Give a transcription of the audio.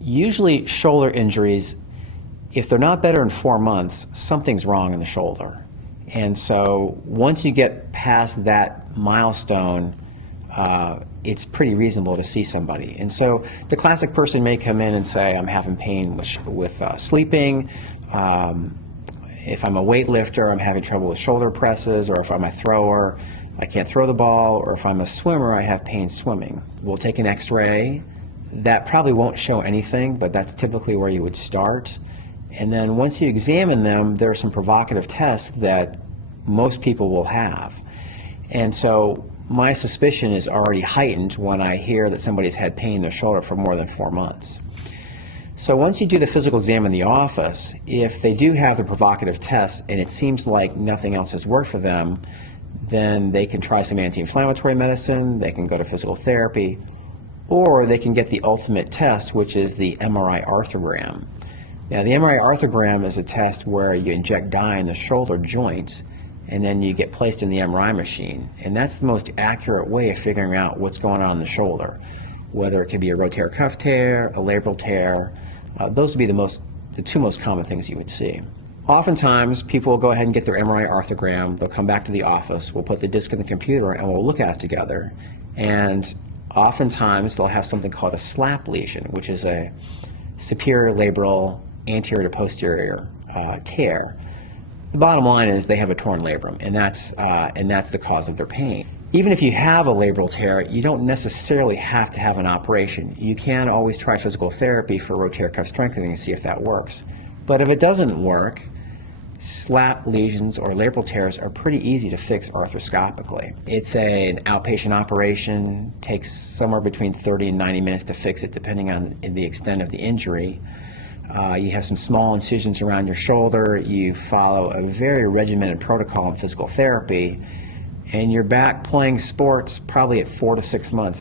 Usually shoulder injuries, if they're not better in 4 months, something's wrong in the shoulder. And so once you get past that milestone, it's pretty reasonable to see somebody. And so the classic person may come in and say, I'm having pain with sleeping. If I'm a weightlifter, I'm having trouble with shoulder presses, or if I'm a thrower, I can't throw the ball, or if I'm a swimmer, I have pain swimming. We'll take an x-ray. That probably won't show anything, but that's typically where you would start. And then once you examine them, there are some provocative tests that most people will have. And so my suspicion is already heightened when I hear that somebody's had pain in their shoulder for more than 4 months. So once you do the physical exam in the office, if they do have the provocative tests and it seems like nothing else has worked for them, then they can try some anti-inflammatory medicine, they can go to physical therapy, or they can get the ultimate test, which is the MRI arthrogram. Now, the MRI arthrogram is a test where you inject dye in the shoulder joint, and then you get placed in the MRI machine. And that's the most accurate way of figuring out what's going on in the shoulder, whether it could be a rotator cuff tear, a labral tear. Those would be the two most common things you would see. Oftentimes, people will go ahead and get their MRI arthrogram. They'll come back to the office. We'll put the disc in the computer, and we'll look at it together. And oftentimes, they'll have something called a SLAP lesion, which is a superior labral anterior to posterior tear. The bottom line is they have a torn labrum, and that's the cause of their pain. Even if you have a labral tear, you don't necessarily have to have an operation. You can always try physical therapy for rotator cuff strengthening and see if that works. But if it doesn't work, SLAP lesions or labral tears are pretty easy to fix arthroscopically. It's an outpatient operation, takes somewhere between 30 and 90 minutes to fix it depending on the extent of the injury. You have some small incisions around your shoulder, you follow a very regimented protocol in physical therapy, and you're back playing sports probably at 4 to 6 months.